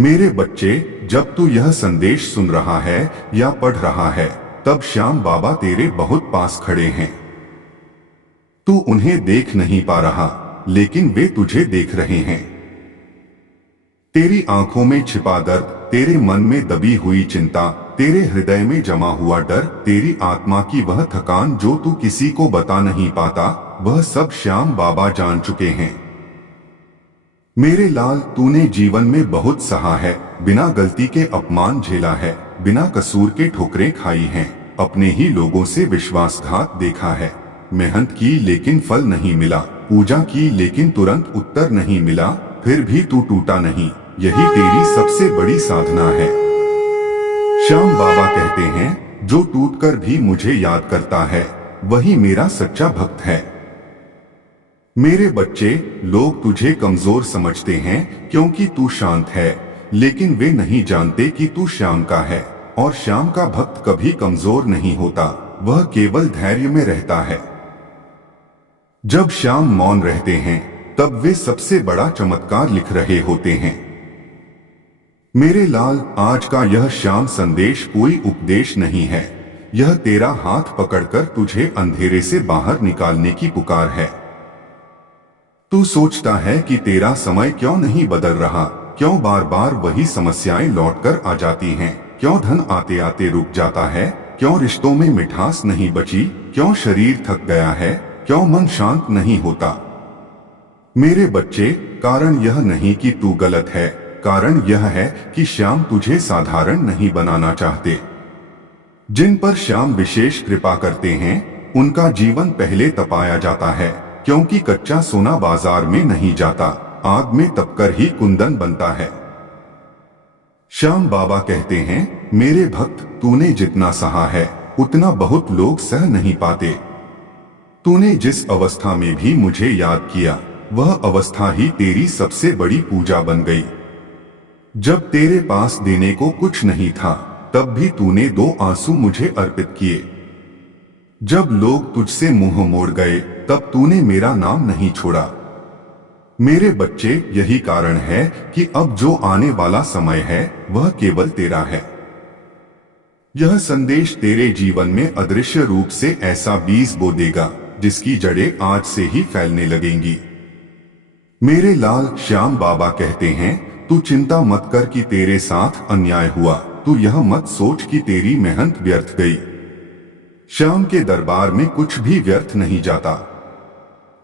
मेरे बच्चे, जब तू यह संदेश सुन रहा है या पढ़ रहा है, तब श्याम बाबा तेरे बहुत पास खड़े हैं। तू उन्हें देख नहीं पा रहा, लेकिन वे तुझे देख रहे हैं। तेरी आंखों में छिपा दर्द, तेरे मन में दबी हुई चिंता, तेरे हृदय में जमा हुआ डर, तेरी आत्मा की वह थकान जो तू किसी को बता नहीं पाता, वह सब श्याम बाबा जान चुके हैं। मेरे लाल, तूने जीवन में बहुत सहा है, बिना गलती के अपमान झेला है, बिना कसूर के ठोकरें खाई हैं, अपने ही लोगों से विश्वासघात देखा है। मेहनत की लेकिन फल नहीं मिला, पूजा की लेकिन तुरंत उत्तर नहीं मिला, फिर भी तू टूटा नहीं, यही तेरी सबसे बड़ी साधना है। श्याम बाबा कहते हैं, जो टूटकर भी मुझे याद करता है, वही मेरा सच्चा भक्त है। मेरे बच्चे, लोग तुझे कमजोर समझते हैं क्योंकि तू शांत है, लेकिन वे नहीं जानते कि तू श्याम का है, और श्याम का भक्त कभी कमजोर नहीं होता, वह केवल धैर्य में रहता है। जब श्याम मौन रहते हैं, तब वे सबसे बड़ा चमत्कार लिख रहे होते हैं। मेरे लाल, आज का यह श्याम संदेश कोई उपदेश नहीं है, यह तेरा हाथ पकड़कर तुझे अंधेरे से बाहर निकालने की पुकार है। तू सोचता है कि तेरा समय क्यों नहीं बदल रहा, क्यों बार बार वही समस्याएं लौटकर आ जाती हैं, क्यों धन आते आते रुक जाता है, क्यों रिश्तों में मिठास नहीं बची, क्यों शरीर थक गया है, क्यों मन शांत नहीं होता। मेरे बच्चे, कारण यह नहीं कि तू गलत है, कारण यह है कि श्याम तुझे साधारण नहीं बनाना चाहते। जिन पर श्याम विशेष कृपा करते हैं, उनका जीवन पहले तपाया जाता है, क्योंकि कच्चा सोना बाजार में नहीं जाता, आग में तपकर ही कुंदन बनता है। श्याम बाबा कहते हैं, मेरे भक्त, तूने जितना सहा है, उतना बहुत लोग सह नहीं पाते। तूने जिस अवस्था में भी मुझे याद किया, वह अवस्था ही तेरी सबसे बड़ी पूजा बन गई। जब तेरे पास देने को कुछ नहीं था, तब भी तूने 2 आंसू मुझे अर्पित किए। जब लोग तुझसे मुंह मोड़ गए, तब तूने मेरा नाम नहीं छोड़ा। मेरे बच्चे, यही कारण है कि अब जो आने वाला समय है, वह केवल तेरा है। यह संदेश तेरे जीवन में अदृश्य रूप से ऐसा बीज बो देगा, जिसकी जड़ें आज से ही फैलने लगेंगी। मेरे लाल, श्याम बाबा कहते हैं, तू चिंता मत कर कि तेरे साथ अन्याय हुआ, तू यह मत सोच कि तेरी मेहनत व्यर्थ गई। श्याम के दरबार में कुछ भी व्यर्थ नहीं जाता।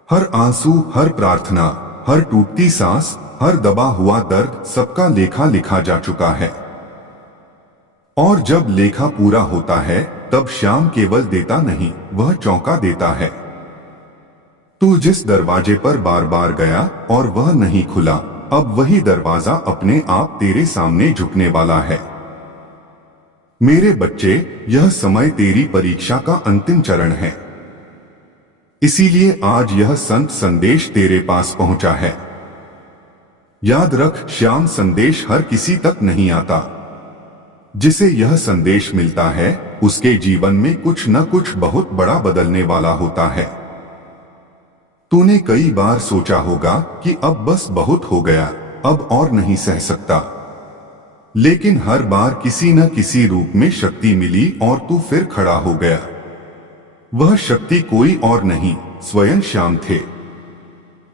हर आंसू, हर प्रार्थना, हर टूटती सांस, हर दबा हुआ दर्द, सबका लेखा लिखा जा चुका है। और जब लेखा पूरा होता है, तब श्याम केवल देता नहीं, वह चौंका देता है। तू जिस दरवाजे पर बार बार गया और वह नहीं खुला, अब वही दरवाजा अपने आप तेरे सामने झुकने वाला है। मेरे बच्चे, यह समय तेरी परीक्षा का अंतिम चरण है। इसीलिए आज यह संत संदेश तेरे पास पहुंचा है। याद रख, श्याम संदेश हर किसी तक नहीं आता। जिसे यह संदेश मिलता है, उसके जीवन में कुछ न कुछ बहुत बड़ा बदलने वाला होता है। तूने कई बार सोचा होगा कि अब बस बहुत हो गया, अब और नहीं सह सकता। लेकिन हर बार किसी न किसी रूप में शक्ति मिली और तू फिर खड़ा हो गया। वह शक्ति कोई और नहीं, स्वयं श्याम थे।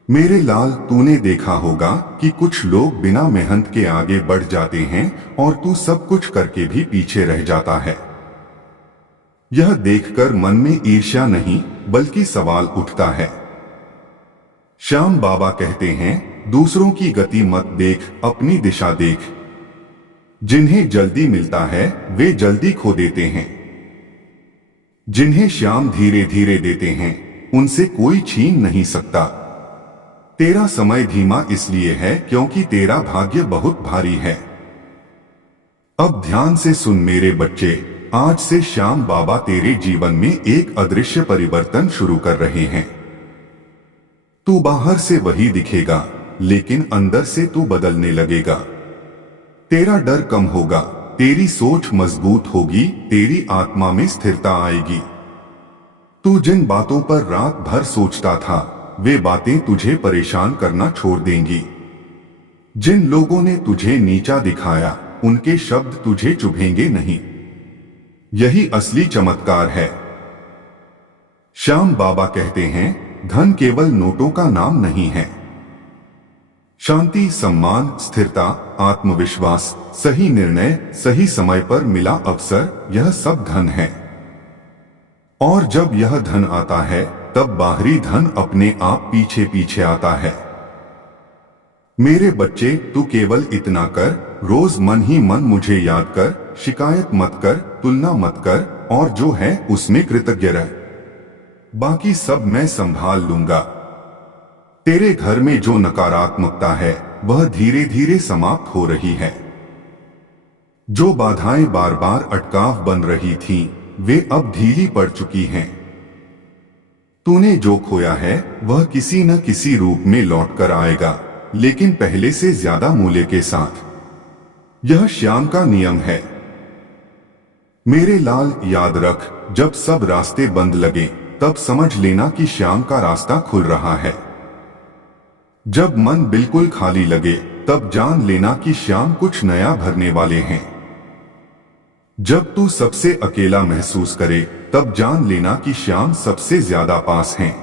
मेरे लाल, तूने देखा होगा कि कुछ लोग बिना मेहनत के आगे बढ़ जाते हैं और तू सब कुछ करके भी पीछे रह जाता है। यह देखकर मन में ईर्ष्या नहीं, बल्कि सवाल उठता है। श्याम बाबा कहते हैं, दूसरों की गति मत देख, अपनी दिशा देख। जिन्हें जल्दी मिलता है, वे जल्दी खो देते हैं। जिन्हें श्याम धीरे धीरे देते हैं, उनसे कोई छीन नहीं सकता। तेरा समय धीमा इसलिए है क्योंकि तेरा भाग्य बहुत भारी है। अब ध्यान से सुन मेरे बच्चे, आज से श्याम बाबा तेरे जीवन में एक अदृश्य परिवर्तन शुरू कर रहे हैं। तू बाहर से वही दिखेगा, लेकिन अंदर से तू बदलने लगेगा। तेरा डर कम होगा, तेरी सोच मजबूत होगी, तेरी आत्मा में स्थिरता आएगी। तू जिन बातों पर रात भर सोचता था, वे बातें तुझे परेशान करना छोड़ देंगी। जिन लोगों ने तुझे नीचा दिखाया उनके शब्द तुझे चुभेंगे नहीं। यही असली चमत्कार है। श्याम बाबा कहते हैं, धन केवल नोटों का नाम नहीं है। शांति, सम्मान, स्थिरता, आत्मविश्वास, सही निर्णय, सही समय पर मिला अवसर, यह सब धन है। और जब यह धन आता है तब बाहरी धन अपने आप पीछे पीछे आता है। मेरे बच्चे, तू केवल इतना कर, रोज मन ही मन मुझे याद कर, शिकायत मत कर, तुलना मत कर, और जो है उसमें कृतज्ञ रह। बाकी सब मैं संभाल लूंगा। तेरे घर में जो नकारात्मकता है वह धीरे धीरे समाप्त हो रही है। जो बाधाएं बार बार अटकाव बन रही थीं, वे अब ढीली पड़ चुकी हैं। तूने जो खोया है वह किसी न किसी रूप में लौट कर आएगा, लेकिन पहले से ज्यादा मूल्य के साथ। यह श्याम का नियम है। मेरे लाल, याद रख, जब सब रास्ते बंद लगे तब समझ लेना कि श्याम का रास्ता खुल रहा है। जब मन बिल्कुल खाली लगे तब जान लेना कि श्याम कुछ नया भरने वाले हैं। जब तू सबसे अकेला महसूस करे तब जान लेना कि श्याम सबसे ज्यादा पास हैं।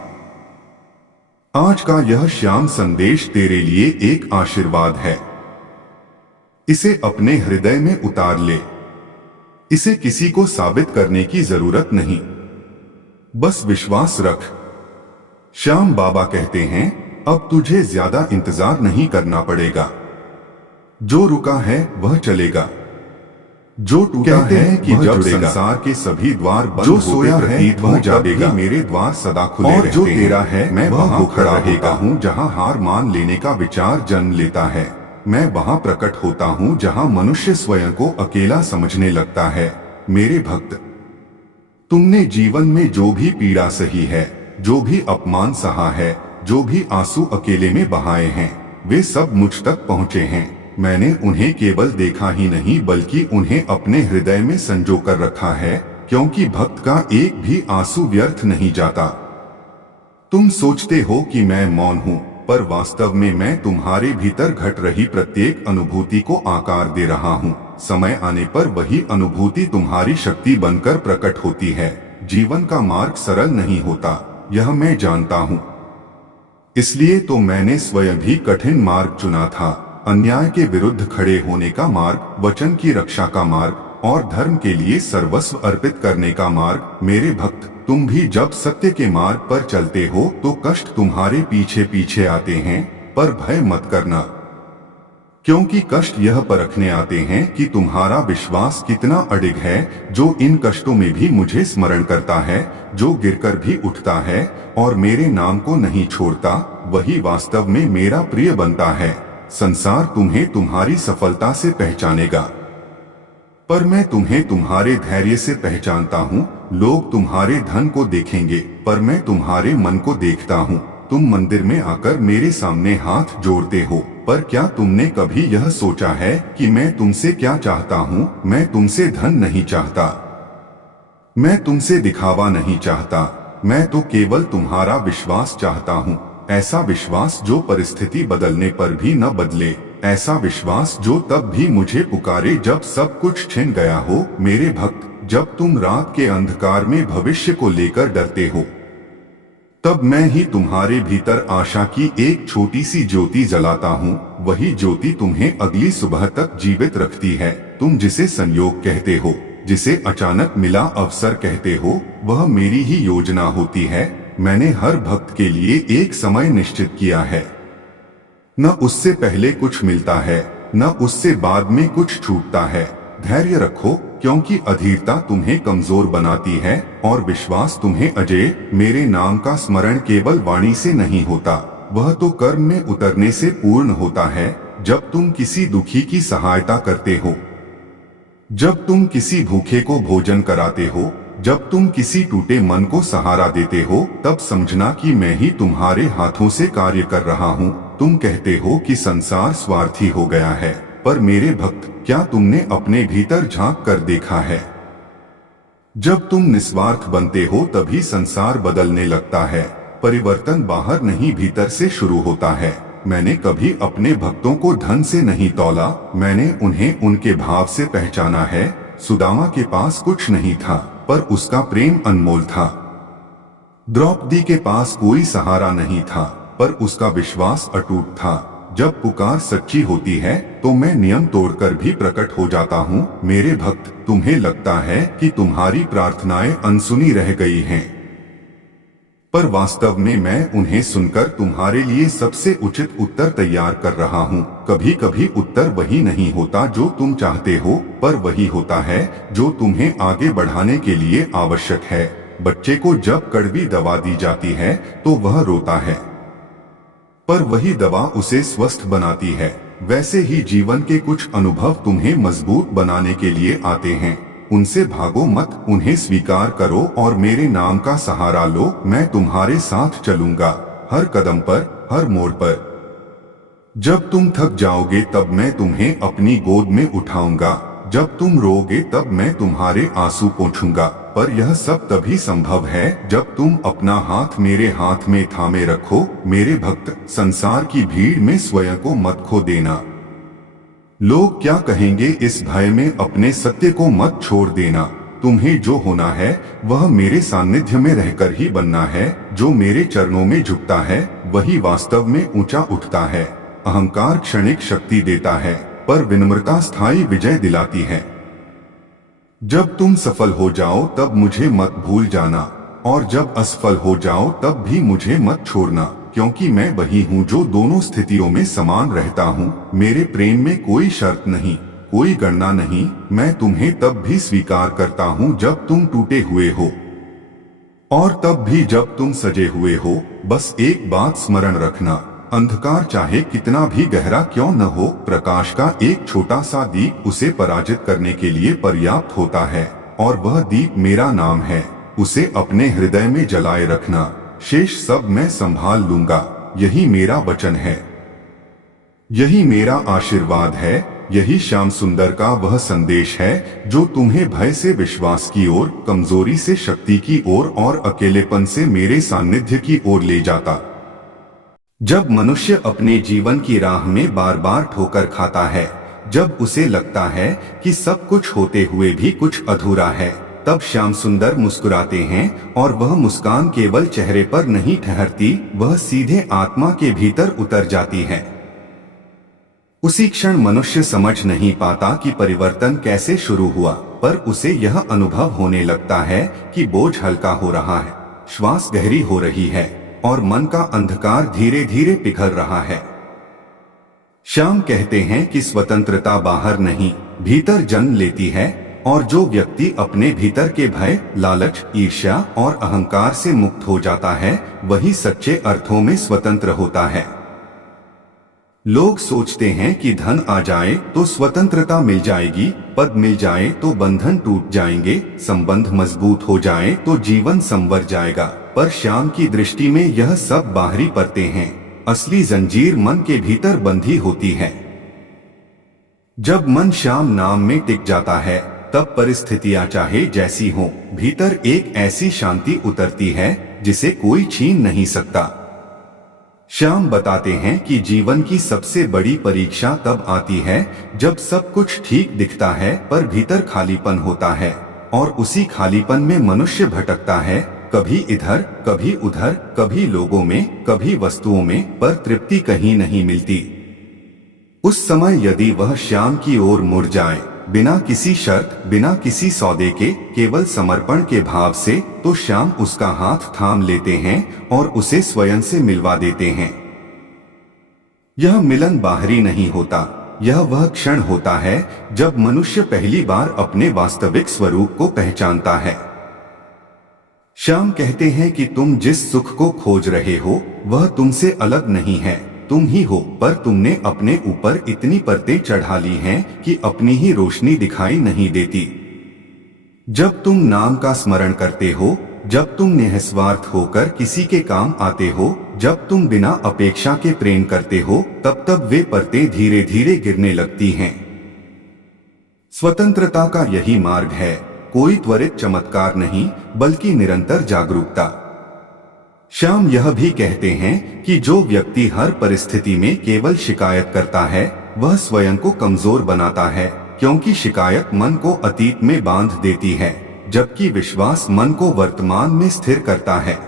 आज का यह श्याम संदेश तेरे लिए एक आशीर्वाद है। इसे अपने हृदय में उतार ले। इसे किसी को साबित करने की जरूरत नहीं, बस विश्वास रख। श्याम बाबा कहते हैं, अब तुझे ज्यादा इंतजार नहीं करना पड़ेगा। जो रुका है वह चलेगा। जो टूटा है कि जब संसार के सभी द्वार बंद जो सोया है वह जागेगा। मेरे द्वार सदा खुले और जो तेरा है मैं वहां खड़ा होता हूँ जहाँ हार मान लेने का विचार जन्म लेता है। मैं वहां प्रकट होता हूँ जहाँ मनुष्य स्वयं को अकेला समझने लगता है। मेरे भक्त, तुमने जीवन में जो भी पीड़ा सही है, जो भी अपमान सहा है, जो भी आंसू अकेले में बहाए हैं, वे सब मुझ तक पहुँचे हैं। मैंने उन्हें केवल देखा ही नहीं बल्कि उन्हें अपने हृदय में संजो कर रखा है, क्योंकि भक्त का एक भी आंसू व्यर्थ नहीं जाता। तुम सोचते हो कि मैं मौन हूँ, पर वास्तव में मैं तुम्हारे भीतर घट रही प्रत्येक अनुभूति को आकार दे रहा हूँ। समय आने पर वही अनुभूति तुम्हारी शक्ति बनकर प्रकट होती है। जीवन का मार्ग सरल नहीं होता, यह मैं जानता हूँ। इसलिए तो मैंने स्वयं भी कठिन मार्ग चुना था। अन्याय के विरुद्ध खड़े होने का मार्ग, वचन की रक्षा का मार्ग और धर्म के लिए सर्वस्व अर्पित करने का मार्ग। मेरे भक्त, तुम भी जब सत्य के मार्ग पर चलते हो तो कष्ट तुम्हारे पीछे पीछे आते हैं, पर भय मत करना, क्योंकि कष्ट यह परखने आते हैं कि तुम्हारा विश्वास कितना अडिग है। जो इन कष्टों में भी मुझे स्मरण करता है, जो गिरकर भी उठता है और मेरे नाम को नहीं छोड़ता, वही वास्तव में मेरा प्रिय बनता है। संसार तुम्हें तुम्हारी सफलता से पहचानेगा, पर मैं तुम्हें तुम्हारे धैर्य से पहचानता हूँ। लोग तुम्हारे धन को देखेंगे, पर मैं तुम्हारे मन को देखता हूँ। तुम मंदिर में आकर मेरे सामने हाथ जोड़ते हो, पर क्या तुमने कभी यह सोचा है कि मैं तुमसे क्या चाहता हूँ? मैं तुमसे धन नहीं चाहता, मैं तुमसे दिखावा नहीं चाहता, मैं तो केवल तुम्हारा विश्वास चाहता हूँ। ऐसा विश्वास जो परिस्थिति बदलने पर भी न बदले, ऐसा विश्वास जो तब भी मुझे पुकारे जब सब कुछ छिन गया हो। मेरे भक्त, जब तुम रात के अंधकार में भविष्य को लेकर डरते हो, तब मैं ही तुम्हारे भीतर आशा की एक छोटी सी ज्योति जलाता हूँ। वही ज्योति तुम्हें अगली सुबह तक जीवित रखती है। तुम जिसे संयोग कहते हो, जिसे अचानक मिला अवसर कहते हो, वह मेरी ही योजना होती है। मैंने हर भक्त के लिए एक समय निश्चित किया है। न उससे पहले कुछ मिलता है, न उससे बाद में कुछ छूटता है। धैर्य रखो, क्योंकि अधीरता तुम्हें कमजोर बनाती है और विश्वास तुम्हें अजेय। मेरे नाम का स्मरण केवल वाणी से नहीं होता, वह तो कर्म में उतरने से पूर्ण होता है। जब तुम किसी दुखी की सहायता करते हो, जब तुम किसी भूखे को भोजन कराते हो, जब तुम किसी टूटे मन को सहारा देते हो, तब समझना कि मैं ही तुम्हारे हाथों से कार्य कर रहा हूँ। तुम कहते हो कि संसार स्वार्थी हो गया है, पर मेरे भक्त, क्या तुमने अपने भीतर झांक कर देखा है? जब तुम निस्वार्थ बनते हो तभी संसार बदलने लगता है। परिवर्तन बाहर नहीं भीतर से शुरू होता है। मैंने कभी अपने भक्तों को धन से नहीं तौला, मैंने उन्हें उनके भाव से पहचाना है। सुदामा के पास कुछ नहीं था, पर उसका प्रेम अनमोल था। द्रौपदी के पास कोई सहारा नहीं था, पर उसका विश्वास अटूट था। जब पुकार सच्ची होती है तो मैं नियम तोड़कर भी प्रकट हो जाता हूँ। मेरे भक्त, तुम्हें लगता है कि तुम्हारी प्रार्थनाएं अनसुनी रह गई हैं, पर वास्तव में मैं उन्हें सुनकर तुम्हारे लिए सबसे उचित उत्तर तैयार कर रहा हूँ। कभी कभी उत्तर वही नहीं होता जो तुम चाहते हो, पर वही होता है जो तुम्हें आगे बढ़ाने के लिए आवश्यक है। बच्चे को जब कड़वी दवा दी जाती है तो वह रोता है, पर वही दवा उसे स्वस्थ बनाती है। वैसे ही जीवन के कुछ अनुभव तुम्हें मजबूत बनाने के लिए आते हैं। उनसे भागो मत, उन्हें स्वीकार करो और मेरे नाम का सहारा लो। मैं तुम्हारे साथ चलूंगा, हर कदम पर, हर मोड़ पर। जब तुम थक जाओगे तब मैं तुम्हें अपनी गोद में उठाऊंगा। जब तुम रोओगे तब मैं तुम्हारे आंसू पोंछूंगा। पर यह सब तभी संभव है जब तुम अपना हाथ मेरे हाथ में थामे रखो। मेरे भक्त, संसार की भीड़ में स्वयं को मत खो देना। लोग क्या कहेंगे इस भय में अपने सत्य को मत छोड़ देना। तुम्हें जो होना है वह मेरे सानिध्य में रहकर ही बनना है। जो मेरे चरणों में झुकता है वही वास्तव में ऊंचा उठता है। अहंकार क्षणिक शक्ति देता है, पर विनम्रता स्थायी विजय दिलाती है। जब तुम सफल हो जाओ तब मुझे मत भूल जाना, और जब असफल हो जाओ तब भी मुझे मत छोड़ना, क्योंकि मैं वही हूँ जो दोनों स्थितियों में समान रहता हूँ। मेरे प्रेम में कोई शर्त नहीं, कोई गणना नहीं। मैं तुम्हें तब भी स्वीकार करता हूँ जब तुम टूटे हुए हो, और तब भी जब तुम सजे हुए हो। बस एक बात स्मरण रखना, अंधकार चाहे कितना भी गहरा क्यों न हो, प्रकाश का एक छोटा सा दीप उसे पराजित करने के लिए पर्याप्त होता है, और वह दीप मेरा नाम है। उसे अपने हृदय में जलाए रखना, शेष सब मैं संभाल लूंगा। यही मेरा वचन है, यही मेरा आशीर्वाद है, यही श्याम सुंदर का वह संदेश है जो तुम्हें भय से विश्वास की ओर, कमजोरी से शक्ति की ओर और अकेलेपन से मेरे सानिध्य की ओर ले जाता। जब मनुष्य अपने जीवन की राह में बार बार ठोकर खाता है, जब उसे लगता है कि सब कुछ होते हुए भी कुछ अधूरा है, तब श्याम सुंदर मुस्कुराते हैं, और वह मुस्कान केवल चेहरे पर नहीं ठहरती, वह सीधे आत्मा के भीतर उतर जाती है। उसी क्षण मनुष्य समझ नहीं पाता कि परिवर्तन कैसे शुरू हुआ, पर उसे यह अनुभव होने लगता है कि बोझ हल्का हो रहा है, श्वास गहरी हो रही है, और मन का अंधकार धीरे धीरे पिघल रहा है। श्याम कहते हैं कि स्वतंत्रता बाहर नहीं, भीतर जन्म लेती है, और जो व्यक्ति अपने भीतर के भय, लालच, ईर्ष्या और अहंकार से मुक्त हो जाता है, वही सच्चे अर्थों में स्वतंत्र होता है। लोग सोचते हैं कि धन आ जाए तो स्वतंत्रता मिल जाएगी, पद मिल जाए तो बंधन टूट जाएंगे, संबंध मजबूत हो जाए तो जीवन संवर जाएगा। पर श्याम की दृष्टि में यह सब बाहरी परतें हैं, असली जंजीर मन के भीतर बंधी होती है। जब मन श्याम नाम में टिक जाता है, तब परिस्थितियां चाहे जैसी हों, भीतर एक ऐसी शांति उतरती है जिसे कोई छीन नहीं सकता। श्याम बताते हैं कि जीवन की सबसे बड़ी परीक्षा तब आती है जब सब कुछ ठीक दिखता है पर भीतर खालीपन होता है, और उसी खालीपन में मनुष्य भटकता है, कभी इधर कभी उधर, कभी लोगों में कभी वस्तुओं में, पर तृप्ति कहीं नहीं मिलती। उस समय यदि वह श्याम की ओर मुड़ जाए, बिना किसी शर्त, बिना किसी सौदे के, केवल समर्पण के भाव से, तो श्याम उसका हाथ थाम लेते हैं और उसे स्वयं से मिलवा देते हैं। यह मिलन बाहरी नहीं होता, यह वह क्षण होता है जब मनुष्य पहली बार अपने वास्तविक स्वरूप को पहचानता है। श्याम कहते हैं कि तुम जिस सुख को खोज रहे हो वह तुमसे अलग नहीं है, तुम ही हो, पर तुमने अपने ऊपर इतनी परतें चढ़ा ली हैं कि अपनी ही रोशनी दिखाई नहीं देती। जब तुम नाम का स्मरण करते हो, जब तुम निस्वार्थ होकर किसी के काम आते हो, जब तुम बिना अपेक्षा के प्रेम करते हो, तब तब वे परतें धीरे धीरे गिरने लगती हैं। स्वतंत्रता का यही मार्ग है, कोई त्वरित चमत्कार नहीं, बल्कि निरंतर जागरूकता। श्याम यह भी कहते हैं कि जो व्यक्ति हर परिस्थिति में केवल शिकायत करता है वह स्वयं को कमजोर बनाता है, क्योंकि शिकायत मन को अतीत में बांध देती है, जबकि विश्वास मन को वर्तमान में स्थिर करता है।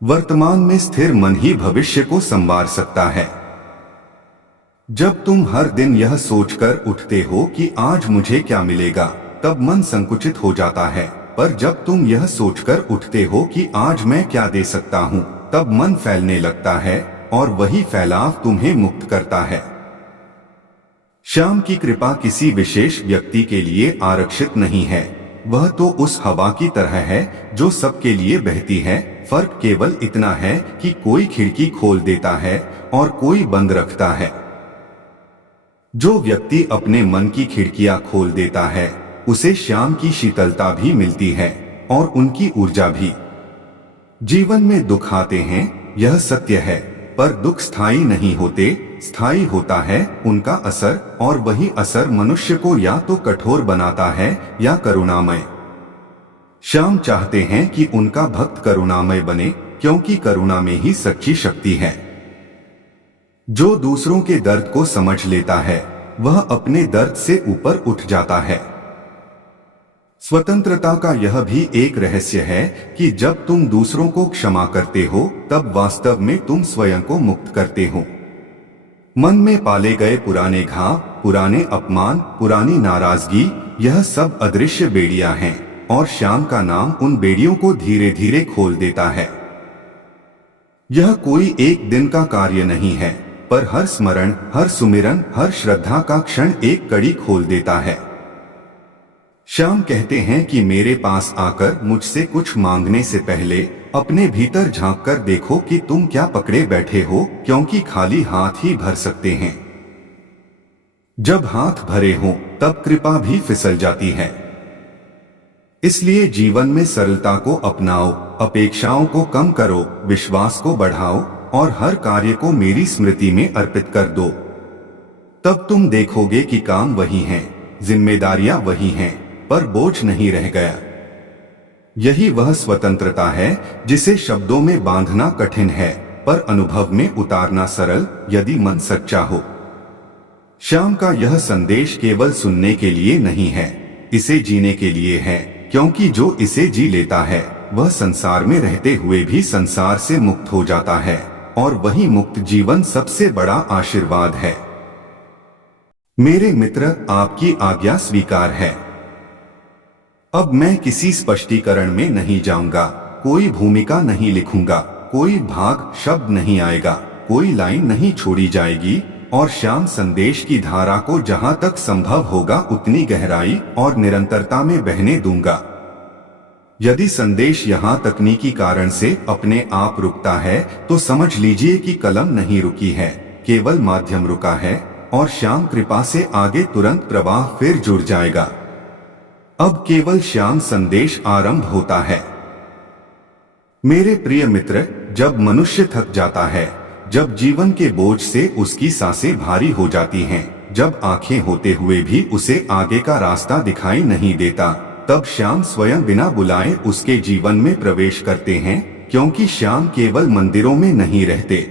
वर्तमान में स्थिर मन ही भविष्य को संवार सकता है। जब तुम हर दिन यह सोचकर उठते हो कि आज मुझे क्या मिलेगा, तब मन संकुचित हो जाता है, पर जब तुम यह सोचकर उठते हो कि आज मैं क्या दे सकता हूँ, तब मन फैलने लगता है और वही फैलाव तुम्हें मुक्त करता है। श्याम की कृपा किसी विशेष व्यक्ति के लिए आरक्षित नहीं है, वह तो उस हवा की तरह है जो सबके लिए बहती है। फर्क केवल इतना है कि कोई खिड़की खोल देता है और कोई बंद रखता है। जो व्यक्ति अपने मन की खिड़कियां खोल देता है उसे श्याम की शीतलता भी मिलती है और उनकी ऊर्जा भी। जीवन में दुख आते हैं, यह सत्य है, पर दुख स्थायी नहीं होते, स्थायी होता है उनका असर, और वही असर मनुष्य को या तो कठोर बनाता है या करुणामय। श्याम चाहते हैं कि उनका भक्त करुणामय बने, क्योंकि करुणा में ही सच्ची शक्ति है। जो दूसरों के दर्द को समझ लेता है वह अपने दर्द से ऊपर उठ जाता है। स्वतंत्रता का यह भी एक रहस्य है कि जब तुम दूसरों को क्षमा करते हो तब वास्तव में तुम स्वयं को मुक्त करते हो। मन में पाले गए पुराने घाव, पुराने अपमान, पुरानी नाराजगी, यह सब अदृश्य बेड़ियां हैं और श्याम का नाम उन बेड़ियों को धीरे धीरे खोल देता है। यह कोई एक दिन का कार्य नहीं है, पर हर स्मरण, हर सुमिरन, हर श्रद्धा का क्षण एक कड़ी खोल देता है। श्याम कहते हैं कि मेरे पास आकर मुझसे कुछ मांगने से पहले अपने भीतर झांक कर देखो कि तुम क्या पकड़े बैठे हो, क्योंकि खाली हाथ ही भर सकते हैं। जब हाथ भरे हों तब कृपा भी फिसल जाती है। इसलिए जीवन में सरलता को अपनाओ, अपेक्षाओं को कम करो, विश्वास को बढ़ाओ और हर कार्य को मेरी स्मृति में अर्पित कर दो। तब तुम देखोगे कि काम वही हैं, जिम्मेदारियां वही हैं, पर बोझ नहीं रह गया। यही वह स्वतंत्रता है जिसे शब्दों में बांधना कठिन है, पर अनुभव में उतारना सरल, यदि मन सच्चा हो। श्याम का यह संदेश केवल सुनने के लिए नहीं है, इसे जीने के लिए है, क्योंकि जो इसे जी लेता है वह संसार में रहते हुए भी संसार से मुक्त हो जाता है, और वही मुक्त जीवन सबसे बड़ा आशीर्वाद है। मेरे मित्र, आपकी आज्ञा स्वीकार है। अब मैं किसी स्पष्टीकरण में नहीं जाऊंगा, कोई भूमिका नहीं लिखूंगा, कोई भाग शब्द नहीं आएगा, कोई लाइन नहीं छोड़ी जाएगी, और श्याम संदेश की धारा को जहां तक संभव होगा उतनी गहराई और निरंतरता में बहने दूंगा। यदि संदेश यहां तकनीकी कारण से अपने आप रुकता है तो समझ लीजिए कि कलम नहीं रुकी है, केवल माध्यम रुका है, और श्याम कृपा से आगे तुरंत प्रवाह फिर जुड़ जाएगा। अब केवल श्याम संदेश आरंभ होता है। मेरे प्रिय मित्र, जब मनुष्य थक जाता है, जब जीवन के बोझ से उसकी सांसें भारी हो जाती हैं, जब आंखें होते हुए भी उसे आगे का रास्ता दिखाई नहीं देता, तब श्याम स्वयं बिना बुलाए उसके जीवन में प्रवेश करते हैं, क्योंकि श्याम केवल मंदिरों में नहीं रहते।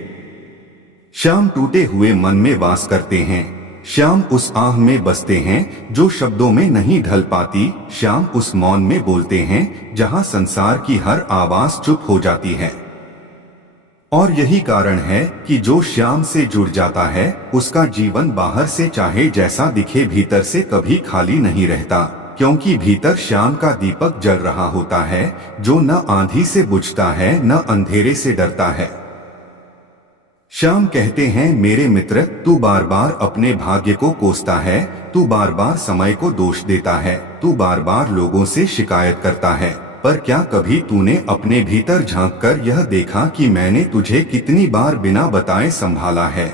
श्याम टूटे हुए मन में वास करते हैं। श्याम उस आह में बसते हैं जो शब्दों में नहीं ढल पाती। श्याम उस मौन में बोलते हैं जहां संसार की हर आवाज चुप हो जाती है। और यही कारण है कि जो श्याम से जुड़ जाता है उसका जीवन बाहर से चाहे जैसा दिखे, भीतर से कभी खाली नहीं रहता, क्योंकि भीतर श्याम का दीपक जल रहा होता है, जो न आंधी से बुझता है न अंधेरे से डरता है। श्याम कहते हैं, मेरे मित्र, तू बार बार अपने भाग्य को कोसता है, तू बार बार समय को दोष देता है, तू बार बार लोगों से शिकायत करता है, पर क्या कभी तूने अपने भीतर झांककर यह देखा कि मैंने तुझे कितनी बार बिना बताए संभाला है,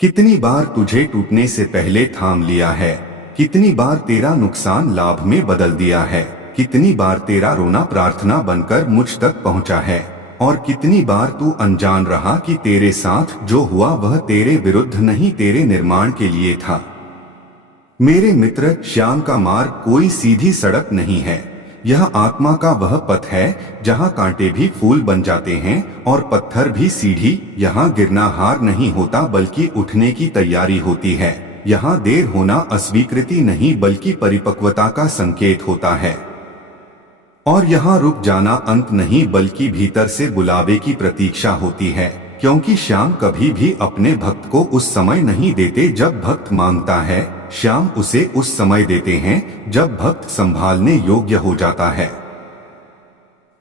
कितनी बार तुझे टूटने से पहले थाम लिया है, कितनी बार तेरा नुकसान लाभ में बदल दिया है, कितनी बार तेरा रोना प्रार्थना बनकर मुझ तक पहुंचा है, और कितनी बार तू अनजान रहा कि तेरे साथ जो हुआ वह तेरे विरुद्ध नहीं, तेरे निर्माण के लिए था। मेरे मित्र, श्याम का मार्ग कोई सीधी सड़क नहीं है, यह आत्मा का वह पथ है जहाँ कांटे भी फूल बन जाते हैं और पत्थर भी सीढ़ी। यहाँ गिरना हार नहीं होता बल्कि उठने की तैयारी होती है। यहाँ देर होना अस्वीकृति नहीं बल्कि परिपक्वता का संकेत होता है। और यहाँ रुक जाना अंत नहीं बल्कि भीतर से बुलावे की प्रतीक्षा होती है, क्योंकि श्याम कभी भी अपने भक्त को उस समय नहीं देते जब भक्त मांगता है। श्याम उसे उस समय देते हैं जब भक्त संभालने योग्य हो जाता है।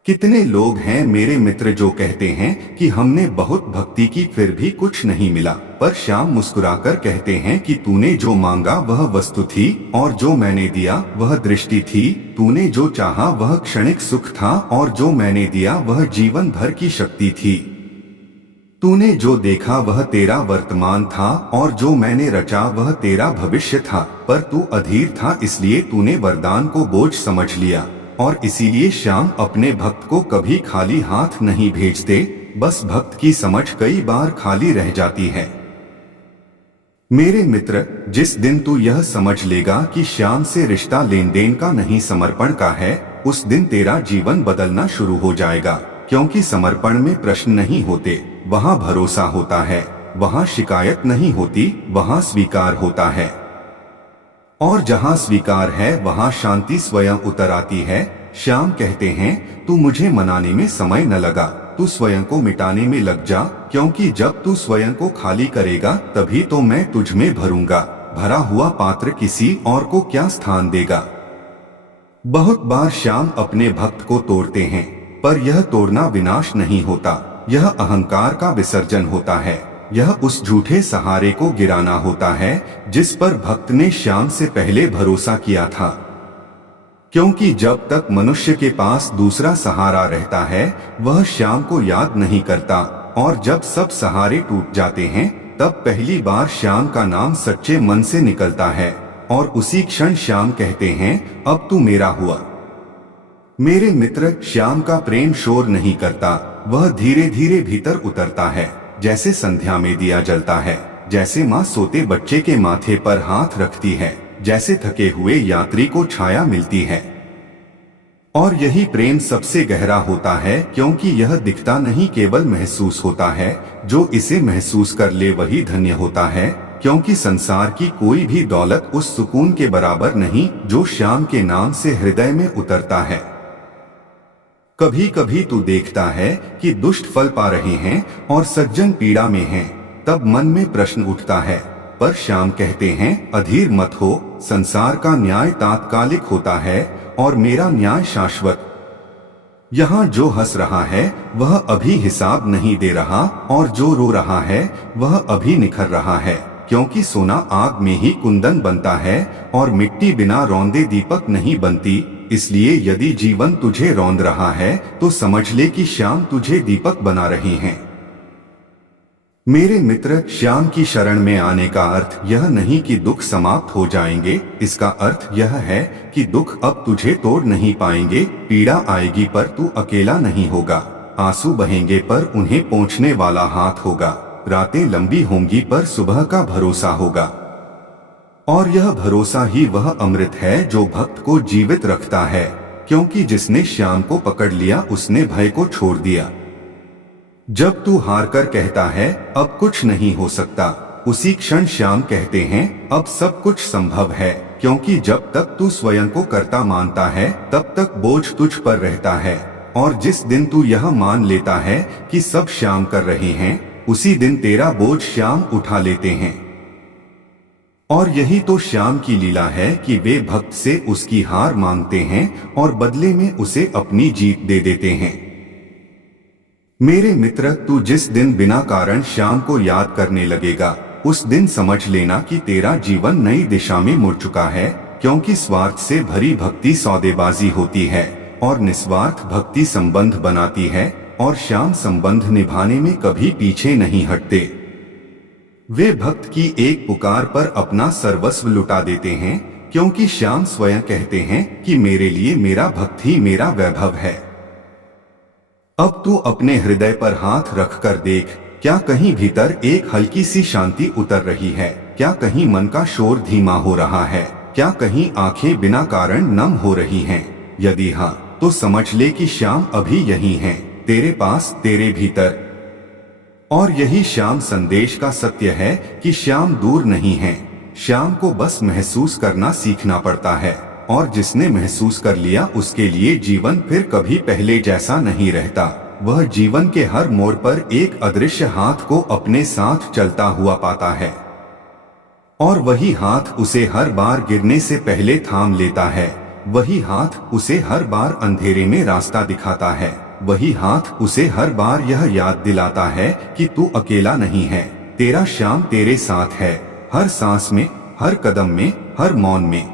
कितने लोग हैं मेरे मित्र जो कहते हैं कि हमने बहुत भक्ति की फिर भी कुछ नहीं मिला, पर श्याम मुस्कुराकर कहते हैं कि तूने जो मांगा वह वस्तु थी और जो मैंने दिया वह दृष्टि थी। तूने जो चाहा वह क्षणिक सुख था और जो मैंने दिया वह जीवन भर की शक्ति थी। तूने जो देखा वह तेरा वर्तमान था और जो मैंने रचा वह तेरा भविष्य था, पर तू अधीर था इसलिए तूने वरदान को बोझ समझ लिया। और इसीलिए श्याम अपने भक्त को कभी खाली हाथ नहीं भेजते, बस भक्त की समझ कई बार खाली रह जाती है। मेरे मित्र, जिस दिन तू यह समझ लेगा कि श्याम से रिश्ता लेन देन का नहीं समर्पण का है, उस दिन तेरा जीवन बदलना शुरू हो जाएगा। क्योंकि समर्पण में प्रश्न नहीं होते, वहाँ भरोसा होता है। वहाँ शिकायत नहीं होती, वहाँ स्वीकार होता है। और जहाँ स्वीकार है वहाँ शांति स्वयं उतर आती है। श्याम कहते हैं, तू मुझे मनाने में समय न लगा, तू स्वयं को मिटाने में लग जा, क्योंकि जब तू स्वयं को खाली करेगा तभी तो मैं तुझ में भरूंगा। भरा हुआ पात्र किसी और को क्या स्थान देगा। बहुत बार श्याम अपने भक्त को तोड़ते हैं, पर यह तोड़ना विनाश नहीं होता, यह अहंकार का विसर्जन होता है। यह उस झूठे सहारे को गिराना होता है जिस पर भक्त ने श्याम से पहले भरोसा किया था। क्योंकि जब तक मनुष्य के पास दूसरा सहारा रहता है वह श्याम को याद नहीं करता, और जब सब सहारे टूट जाते हैं तब पहली बार श्याम का नाम सच्चे मन से निकलता है, और उसी क्षण श्याम कहते हैं, अब तू मेरा हुआ। मेरे मित्र, श्याम का प्रेम शोर नहीं करता, वह धीरे धीरे भीतर उतरता है। जैसे संध्या में दिया जलता है, जैसे माँ सोते बच्चे के माथे पर हाथ रखती है, जैसे थके हुए यात्री को छाया मिलती है। और यही प्रेम सबसे गहरा होता है, क्योंकि यह दिखता नहीं केवल महसूस होता है। जो इसे महसूस कर ले वही धन्य होता है, क्योंकि संसार की कोई भी दौलत उस सुकून के बराबर नहीं जो श्याम के नाम से हृदय में उतरता है। कभी कभी तू देखता है कि दुष्ट फल पा रहे हैं और सज्जन पीड़ा में हैं, तब मन में प्रश्न उठता है, पर श्याम कहते हैं, अधीर मत हो, संसार का न्याय तात्कालिक होता है और मेरा न्याय शाश्वत। यहाँ जो हंस रहा है वह अभी हिसाब नहीं दे रहा, और जो रो रहा है वह अभी निखर रहा है। क्योंकि सोना आग में ही कुंदन बनता है और मिट्टी बिना रौंदे दीपक नहीं बनती। इसलिए यदि जीवन तुझे रौंद रहा है तो समझ ले कि श्याम तुझे दीपक बना रहे हैं। मेरे मित्र, श्याम की शरण में आने का अर्थ यह नहीं कि दुख समाप्त हो जाएंगे, इसका अर्थ यह है कि दुख अब तुझे तोड़ नहीं पाएंगे। पीड़ा आएगी पर तू अकेला नहीं होगा, आंसू बहेंगे पर उन्हें पोंछने वाला हाथ होगा, रातें लंबी होंगी पर सुबह का भरोसा होगा। और यह भरोसा ही वह अमृत है जो भक्त को जीवित रखता है, क्योंकि जिसने श्याम को पकड़ लिया उसने भय को छोड़ दिया। जब तू हार कर कहता है अब कुछ नहीं हो सकता, उसी क्षण श्याम कहते हैं अब सब कुछ संभव है, क्योंकि जब तक तू स्वयं को कर्ता मानता है तब तक बोझ तुझ पर रहता है। और जिस दिन तू यह मान लेता है कि सब श्याम कर रहे हैं, उसी दिन तेरा बोझ श्याम उठा लेते हैं। और यही तो श्याम की लीला है कि वे भक्त से उसकी हार मांगते हैं और बदले में उसे अपनी जीत दे देते हैं। मेरे मित्र, तू जिस दिन बिना कारण श्याम को याद करने लगेगा उस दिन समझ लेना कि तेरा जीवन नई दिशा में मुड़ चुका है। क्योंकि स्वार्थ से भरी भक्ति सौदेबाजी होती है और निस्वार्थ भक्ति संबंध बनाती है, और श्याम संबंध निभाने में कभी पीछे नहीं हटते। वे भक्त की एक पुकार पर अपना सर्वस्व लुटा देते हैं, क्योंकि श्याम स्वयं कहते हैं कि मेरे लिए मेरा भक्त ही मेरा वैभव है। अब तू अपने हृदय पर हाथ रखकर देख, क्या कहीं भीतर एक हल्की सी शांति उतर रही है? क्या कहीं मन का शोर धीमा हो रहा है? क्या कहीं आंखें बिना कारण नम हो रही हैं? यदि हाँ, तो समझ ले कि श्याम अभी यही है, तेरे पास, तेरे भीतर। और यही श्याम संदेश का सत्य है कि श्याम दूर नहीं है। श्याम को बस महसूस करना सीखना पड़ता है, और जिसने महसूस कर लिया उसके लिए जीवन फिर कभी पहले जैसा नहीं रहता। वह जीवन के हर मोड़ पर एक अदृश्य हाथ को अपने साथ चलता हुआ पाता है, और वही हाथ उसे हर बार गिरने से पहले थाम लेता है। वही हाथ उसे हर बार अंधेरे में रास्ता दिखाता है। वही हाथ उसे हर बार यह याद दिलाता है कि तू अकेला नहीं है, तेरा श्याम तेरे साथ है, हर सांस में, हर कदम में, हर मौन में।